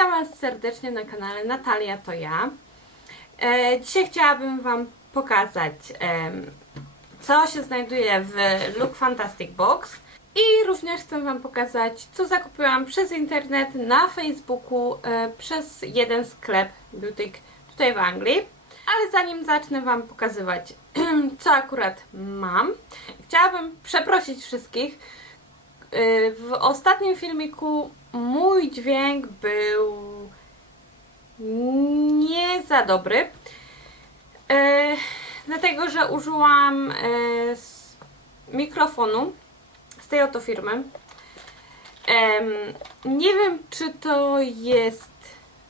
Witam Was serdecznie na kanale Natalia to ja. E, dzisiaj chciałabym Wam pokazać, co się znajduje w Look Fantastic Box i również chcę Wam pokazać, co zakupiłam przez internet na Facebooku e, przez jeden sklep Butik tutaj w Anglii. Ale zanim zacznę Wam pokazywać, co akurat mam, chciałabym przeprosić wszystkich, Y, W ostatnim filmiku mój dźwięk był nie za dobry. Y, Dlatego, że użyłam y, s- mikrofonu z tej oto firmy. Em, Nie wiem, czy to jest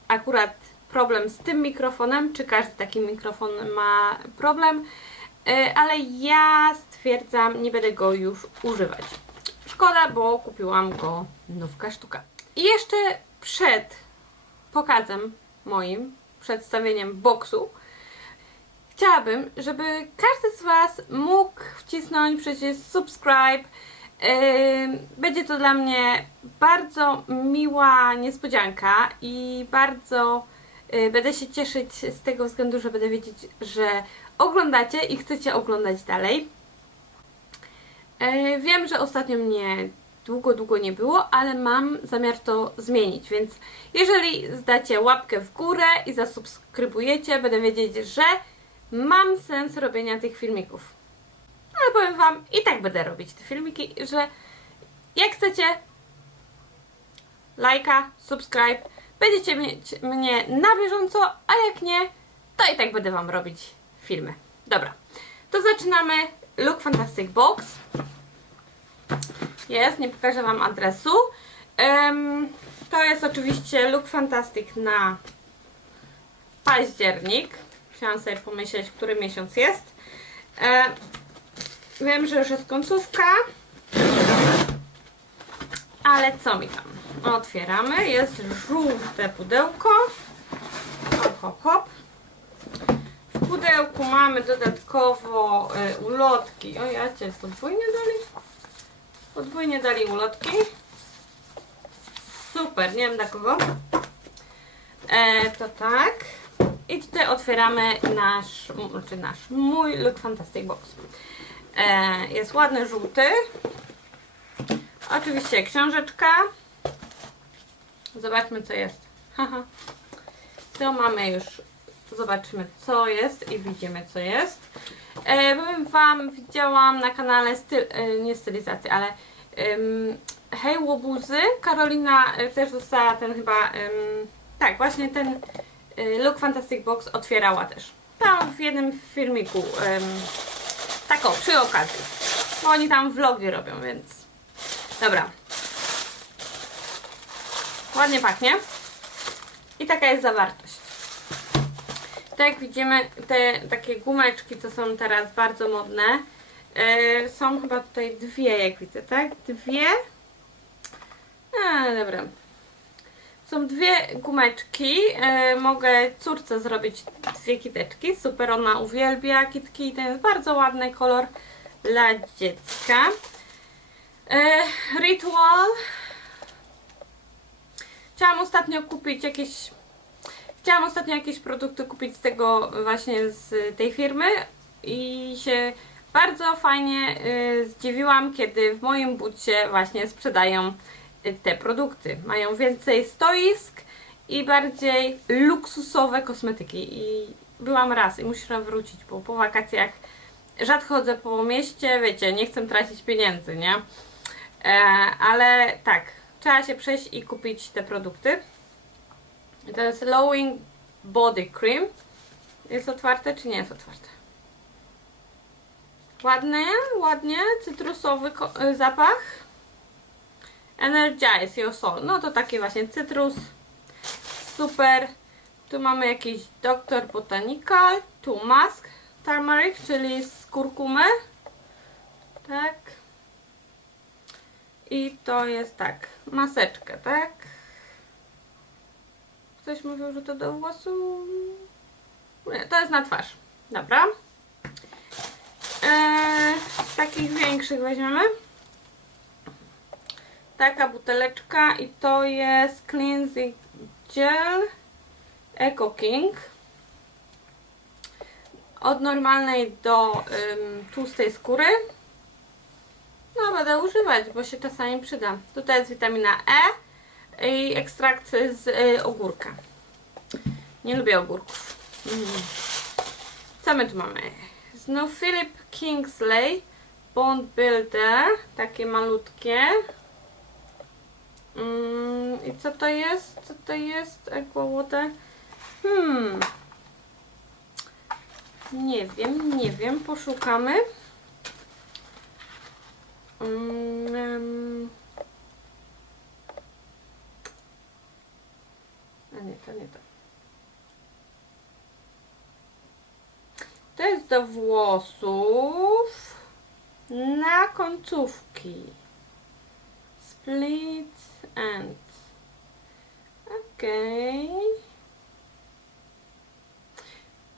akurat problem z tym mikrofonem, czy każdy taki mikrofon ma problem, y, ale ja stwierdzam, nie będę go już używać. Szkoda, bo kupiłam go nówka sztuka. I jeszcze przed pokazem moim, przedstawieniem boksu, chciałabym, żeby każdy z Was mógł wcisnąć przecież subscribe. Będzie to dla mnie bardzo miła niespodzianka i bardzo y, będę się cieszyć z tego względu, że będę wiedzieć, że oglądacie i chcecie oglądać dalej. Wiem, że ostatnio mnie długo, długo nie było, ale mam zamiar to zmienić, więc jeżeli zdacie łapkę w górę i zasubskrybujecie, będę wiedzieć, że mam sens robienia tych filmików. Ale powiem Wam, i tak będę robić te filmiki, że jak chcecie lajka, subscribe, będziecie mieć mnie na bieżąco, a jak nie, to i tak będę Wam robić filmy. Dobra, to zaczynamy Look Fantastic Box. Jest, nie pokażę Wam adresu. To jest oczywiście Look Fantastic na październik. Musiałam sobie pomyśleć, który miesiąc jest. Wiem, że już jest końcówka. Ale co mi tam? Otwieramy. Jest żółte pudełko. Hop, hop, hop. W pudełku mamy dodatkowo y, ulotki. O ja cię, podwójnie dali? Podwójnie dali ulotki. Super, nie wiem dla kogo. E, to tak. I tutaj otwieramy nasz, m, znaczy nasz, mój Look Fantastic Box. E, jest ładny żółty. Oczywiście książeczka. Zobaczmy co jest. Haha. To mamy już. Zobaczymy co jest i widzimy co jest. E, powiem Wam, widziałam na kanale styl, e, nie stylizacji, ale um, Hej Łobuzy. Karolina e, też dostała ten chyba, tak, właśnie ten e, Look Fantastic Box otwierała też. Tam w jednym filmiku, um, tak o, przy okazji. Bo oni tam vlogi robią, więc dobra. Ładnie pachnie. I taka jest zawartość. Tak jak widzimy, te takie gumeczki, co są teraz bardzo modne, e, są chyba tutaj dwie, jak widzę, tak? Dwie. A, dobra. Są dwie gumeczki. E, mogę córce zrobić dwie kiteczki. Super, ona uwielbia kitki i to jest bardzo ładny kolor dla dziecka. E, ritual. Chciałam ostatnio kupić jakieś Chciałam ostatnio jakieś produkty kupić z tego właśnie z tej firmy i się bardzo fajnie y, zdziwiłam, kiedy w moim bucie właśnie sprzedają y, te produkty. Mają więcej stoisk i bardziej luksusowe kosmetyki i byłam raz i muszę wrócić, bo po wakacjach rzadko chodzę po mieście, wiecie, nie chcę tracić pieniędzy, nie? E, ale tak, trzeba się przejść i kupić te produkty. To jest Lowing Body Cream. Jest otwarte czy nie jest otwarte? Ładne, ładnie, cytrusowy y, zapach. Energize Your Soul. No to taki właśnie cytrus. Super. Tu mamy jakiś Dr. Botanical. Tu mask turmeric, czyli z kurkumy. Tak. I to jest tak, maseczkę, tak? Ktoś mówił, że to do włosu. Nie, to jest na twarz. Dobra. Eee, takich większych weźmiemy. Taka buteleczka i to jest Cleansing Gel Eco King. Od normalnej do ym, tłustej skóry. No, będę używać, bo się czasami przyda. Tutaj jest witamina E i ekstrakt z y, ogórka. Nie lubię ogórków. Mm. Co my tu mamy? Znów Philip Kingsley Bond Builder. Takie malutkie. Mm, I co to jest? Co to jest? Aqua? Hmm. Nie wiem, nie wiem. Poszukamy. Mm, a nie, to nie to. To jest do włosów na końcówki. Split end. Okej.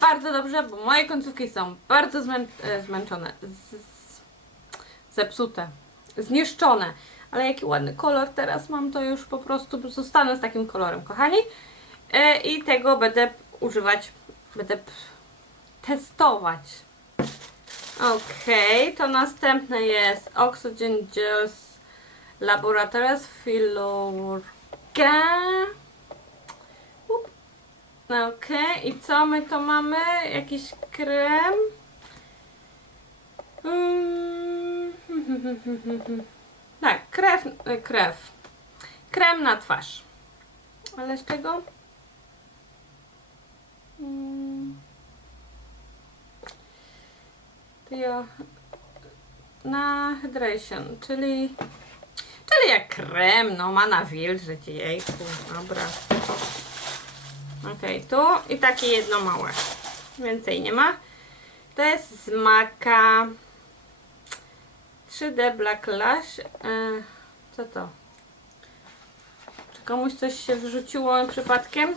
Bardzo dobrze, bo moje końcówki są bardzo zmę e, zmęczone. Zepsute. Zniszczone. Ale jaki ładny kolor teraz mam, to już po prostu zostanę z takim kolorem, kochani. E, I tego będę używać, będę testować. Okej, to następne jest Oxygen Gels Laboratories Filurga. Up. Okej, i co my to mamy? Jakiś krem? Mm. Tak, krew, krew. Krem na twarz. Ale z czego? Mm. Bio na hydration, czyli czyli jak krem, no ma nawilżyć, jejku, dobra. Okej, tu i takie jedno małe. Więcej nie ma. To jest z Maka 3D Black Lash. E, co to? Czy komuś coś się wrzuciło przypadkiem?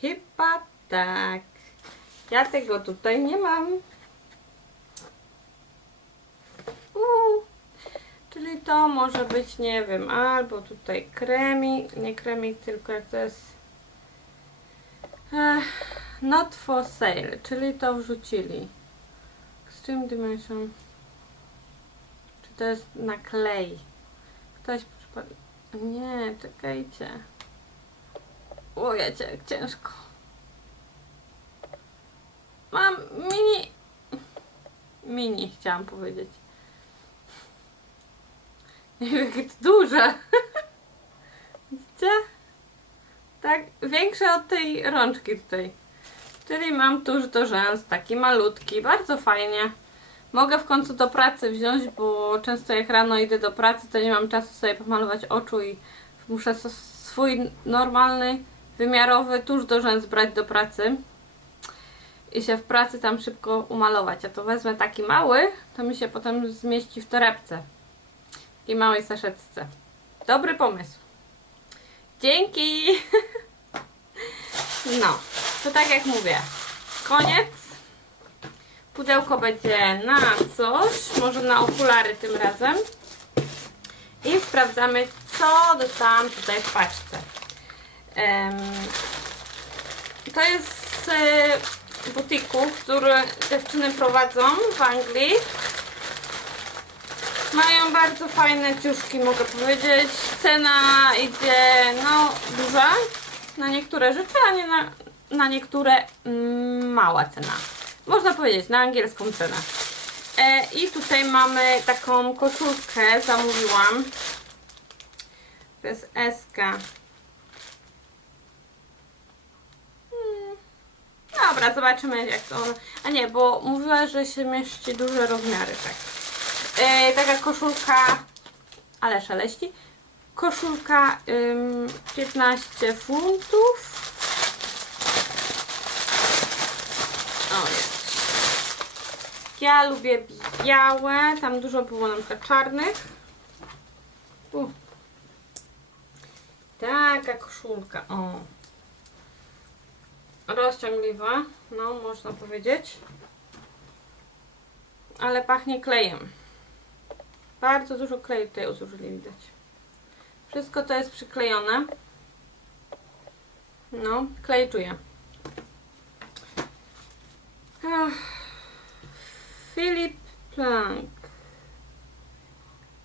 Chyba tak. Ja tego tutaj nie mam. Czyli to może być, nie wiem, albo tutaj kremik, nie kremik, tylko jak to jest Ech, Not for sale, czyli to wrzucili. Extreme Dimension. Czy to jest na klej? Ktoś przypadł. Nie, czekajcie. O, ja cię, jak ciężko. Mam mini. Mini chciałam powiedzieć. Nie wiem, jakie to duże. Widzicie? Tak, większe od tej rączki tutaj. Czyli mam tuż do rzęs, taki malutki, bardzo fajnie. Mogę w końcu do pracy wziąć, bo często jak rano idę do pracy, to nie mam czasu sobie pomalować oczu i muszę swój normalny, wymiarowy tuż do rzęs brać do pracy i się w pracy tam szybko umalować. A to wezmę taki mały, to mi się potem zmieści w torebce. Takiej małej saszetce. Dobry pomysł. Dzięki! No, to tak jak mówię, koniec. Pudełko będzie na coś, może na okulary tym razem. I sprawdzamy, co dostałam tutaj w paczce. To jest e, butiku, który dziewczyny prowadzą w Anglii. Mają bardzo fajne ciuszki, mogę powiedzieć. Cena idzie, no, duża na niektóre rzeczy, a nie na, na niektóre mm, mała cena. Można powiedzieć, na angielską cenę. E, I tutaj mamy taką koszulkę, zamówiłam. To jest SK. Dobra, zobaczymy jak to. A nie, bo mówiła, że się mieści duże rozmiary, tak. E, taka koszulka, ale szaleści. Koszulka ym, 15 funtów. O jest. Ja lubię białe, tam dużo było na przykład czarnych. U. Taka koszulka, o. Rozciągliwa, no można powiedzieć. Ale pachnie klejem. Bardzo dużo kleju tutaj zużyli, widać. Wszystko to jest przyklejone. No, klej czuję. Philip Plank.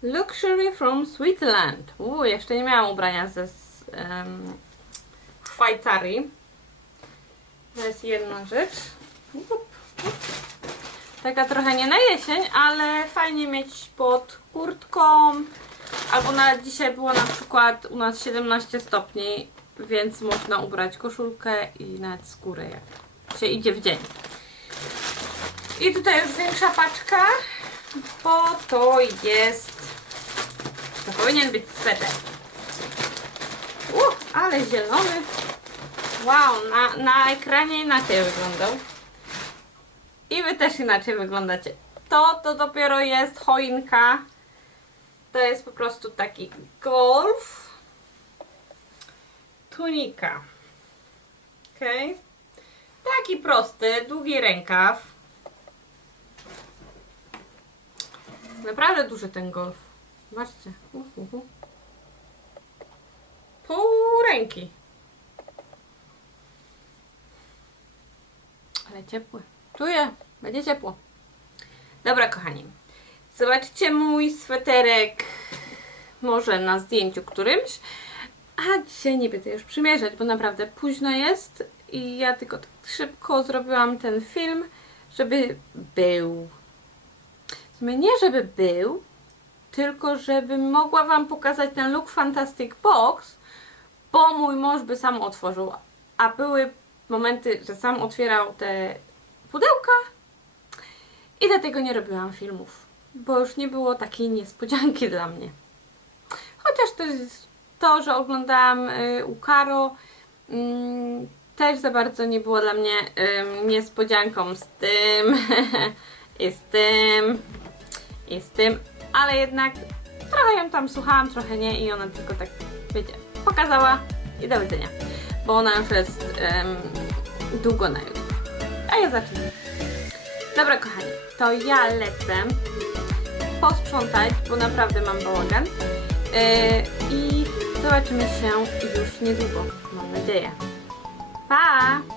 Luxury from Switzerland. Uuu, jeszcze nie miałam ubrania ze z, em, Szwajcarii. To jest jedna rzecz. Taka trochę nie na jesień, ale fajnie mieć pod kurtką. Albo nawet dzisiaj było na przykład u nas 17 stopni, więc można ubrać koszulkę i nawet skórę, jak się idzie w dzień. I tutaj już większa paczka, bo to jest. To powinien być sweter. U, ale zielony. Wow, na, na ekranie inaczej wyglądał. I wy też inaczej wyglądacie. To to dopiero jest choinka. To jest po prostu taki golf. Tunika. Ok. Taki prosty, długi rękaw. Naprawdę duży ten golf. Zobaczcie. Pół ręki. Ale ciepły. Czuję, będzie ciepło. Dobra, kochani. Zobaczcie mój sweterek może na zdjęciu którymś. A dzisiaj nie będę już przymierzać, bo naprawdę późno jest i ja tylko tak szybko zrobiłam ten film, żeby był. Nie żeby był, tylko żebym mogła Wam pokazać ten Look Fantastic Box, bo mój mąż by sam otworzył, a były momenty, że sam otwierał te pudełka i dlatego nie robiłam filmów, bo już nie było takiej niespodzianki dla mnie. Chociaż to, że oglądałam y, u Karo, mm, też za bardzo nie było dla mnie niespodzianką z tym i z tym i z tym, ale jednak trochę ją tam słuchałam, trochę nie i ona tylko tak, wiecie, pokazała i do widzenia, bo ona już jest ym, długo na YouTube. A ja zacznę. Dobra, kochani, to ja lecę posprzątać, bo naprawdę mam bałagan. Yy, I zobaczymy się już niedługo, mam nadzieję. Pa!